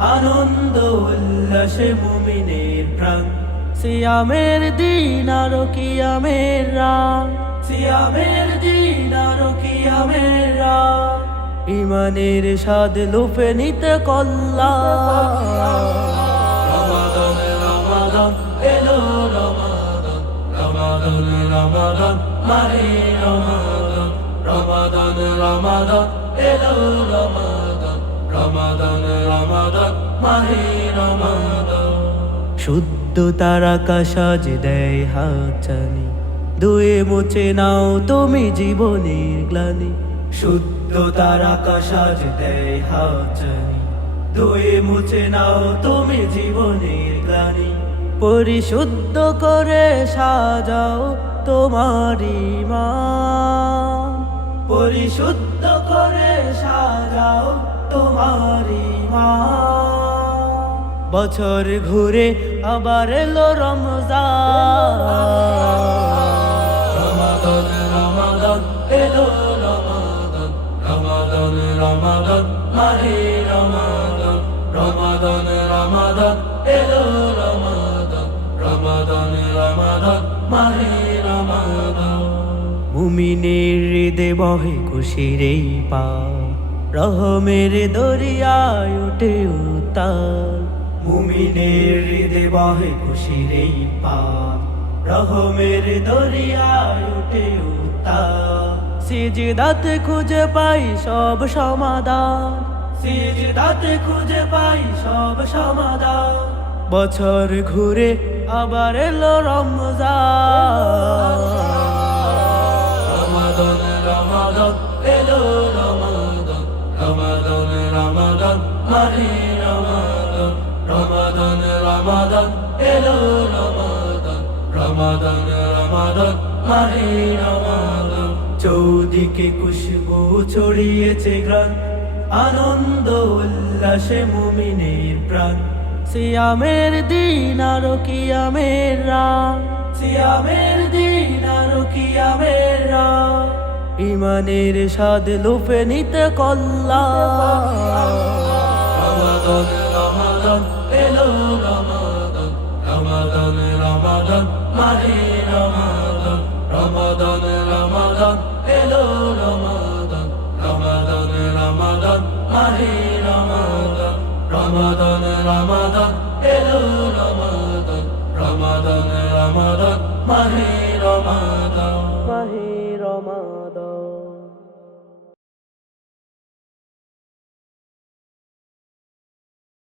আনন্দ উল্লাসে মুমিনের প্রাণ। সিয়ামের দিন আর কিয়ামের রাত। সিয়ামের দিন আর রাত। ইমানের স্বাদ লুফে নিতে কল্লা রমাদান রমাদান, এলো রমাদান। এলো রমাদান রমাদান, মাহে রমাদান। শুদ্ধ তারা কাসাজ দেয় হাচানি দুয়ে মুছে নাও তুমি জীবনের গ্লানি। শুদ্ধ তারা কাসাজ দেয় হাচানি দুয়ে মুছে নাও তুমি জীবনের গ্লানি। পরিশুদ্ধ করে সাজাও তোমার মা পরিশুদ্ধ করে সাজাও বছর ঘুরে আবার এলো রমজান। রমাদান রমাদান এলো রমাদান। রমাদান রমাদান মাহে রমাদান। রমাদান রমাদান এলো রমাদান। রমাদান রমাদান মাহে রমাদান। মুমিনের হৃদে বহে খুশির এই পা রহমের দরিয়ায় উঠে উতাল মুমিনের হৃদে বহে খুশির এই পা রহমের দরিয়ায় উঠে উতাল সিজদাতে খুঁজে পাই সব সমাধান। সিজদাতে খুঁজে পাই সব সমাধান। বছর ঘুরে আবার এলো রমজান। রমাদান রমাদান, এলো রমাদান। রমাদান রমাদান মাহে রমাদান। রমাদান রমাদান এলো রমাদান রমাদান রমাদান মাহে রমাদান চৌদিকে খুশবু ছড়িয়েছে গ্রান আনন্দ উল্লাসে মুমিনের প্রাণ। সিয়ামের দিন আর কিয়ামের রাত। সিয়ামের দিন আর কিয়ামের রাত। ইমানের স্বাদ লুফে নিতে কল্লা রমাদান মাহে রমাদন রমাদন রমাদন এলো রমাদন রমাদন রমাদন মাহে রমাদন রমাদন রমাদন এলো রমাদন রমাদন রমাদন মাহে রমাদন মাহে রমাদান